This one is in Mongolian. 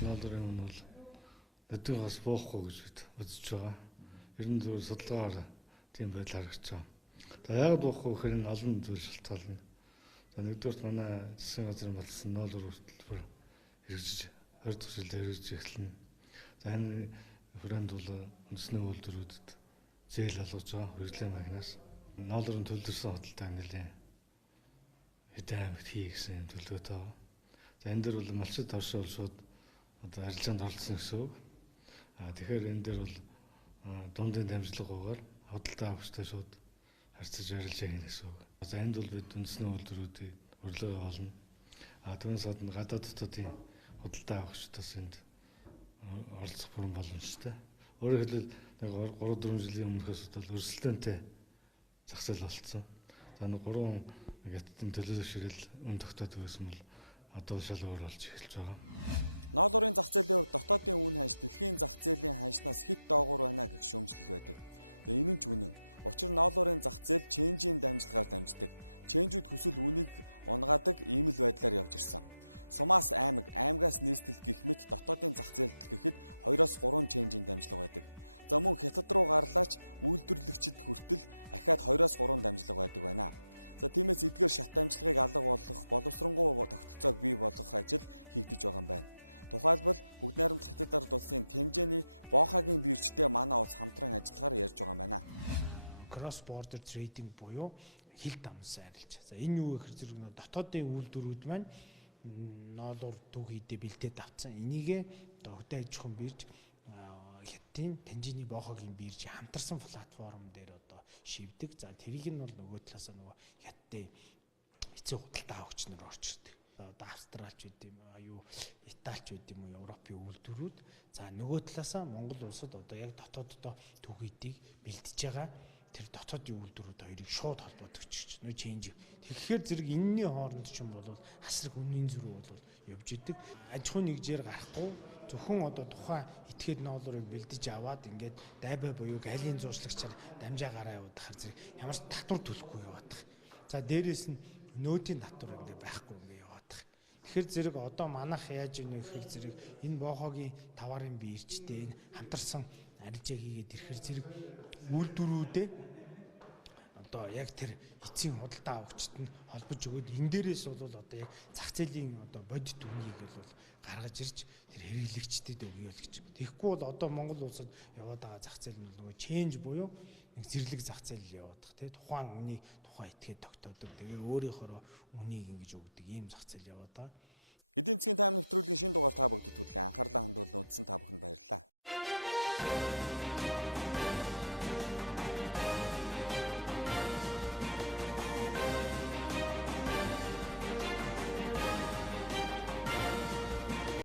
Ноолрын үн бол өдөө бас боохгүй гэж бид үзэж байгаа. Ер нь зөв судалгаагаар тийм байдал харагдаж байгаа. За яагаад боохгүй гэхээр энэ олон зүйл шалтгаална. За нэгдүгээр манай засгийн газрын болсон ноолор хөтөлбөр хэрэгжиж 20 дахь жилдээ хэрэгжиж эхэлнэ. За энэ брэнд бол үндэсний үйлдвэрүүдэд зээл олгож байгаа хэрэглээ магнаас. Ноолрын төлөвлөсөн хөдөлთა нэлээд хэдэн аймагт хий гэсэн төлөвлөгөөтэй байна. За энэ дээр бол малчид оршил шууд одоо арилжаанд оролцсон гэсэн үг. Тэгэхээр энэ дээр бол дундын дамжлаггүйгээр хөдөлთა авахчтай шууд харьцаж арилжаа хийнэ гэсэн үг. За энд бол бид үндэсний үйлдвэрүүдийг өрлөө олно. Түүнээс гадна гадаад дотоодын хөдөлთა авахчдаас энд оролцох бүрэн боломжтой. Өөрөөр хэлбэл нэг 3-4 жилийн өмнөхөөс бол өрсөлдөөнтэй зах зээл болцсон. За нэг 3 хятадын төлөөлөгчрөл үн тогтоод байсан бол одоо шал өөр болж эхэлж байгаа. Cross border trading буюу хил дамсан арилж. За энэ юу гэхээр зэрэг дотоодын үйлдвэрүүд маань ноолор түүхийдээ бэлдээд авцсан. Энийгээ одоо хөдөө аж ахуйн бирж хятадын Танжины боохогийн бирж хамтарсан платформ дээр одоо шивдэг. За тэрийг нь бол нөгөө талаасаа нөгөө хятадын эцэг худалдаа авагч нар орч ирдэг. Одоо Австралч үт юм аюу Италич үт юм уу Европын үйлдвэрүүд. За нөгөө талаасаа Монгол улсад одоо яг дотооддоо түүхийдийг бэлдэж байгаа тэр дотоодын үйлдвэрүүд хоёрыг шууд холбоодог ч нөө ченж. Тэгэхээр зэрэг энэний хооронд ч юм бол хасрах үнийн зөрүү бол явж идэг. Аж ахуйн нэгжээр гарахгүй зөвхөн одоо тухайн этгээд ноолорыг бэлдэж аваад ингээд дайбай буюу галийн зуучлагчаар дамжаагараа явуудахаар зэрэг ямар ч татвар төлөхгүй яваадах. За дээрэс нь нөөтийн татвар ингээд байхгүй ингээд яваадах. Тэгэхээр зэрэг одоо манайх яаж ийнэ гэхээр зэрэг энэ боохогийн товарын биржтэй энэ хамтарсан арилжаа хийгээд ирэхээр зэрэг үйлдвэрүүдээ одоо яг тэр эцсийн худалдаа авагчид нь холбож өгөөд энэ дээрээс бол одоо яг зах зээлийн одоо бодит үнийг бол гаргаж ирж тэр хэрэглэгчдэд өгье л гэж. Тэгэхгүй бол одоо Монгол улсад яваад байгаа зах зээл нь нөгөө ченж буюу нэг зэрлэг зах зээл яваадах тий тухайн үнийг тухайн этгээд тогтоодог. Тэгээ өөрийнхөө үнийг ингэж өгдөг ийм зах зээл яваад байгаа.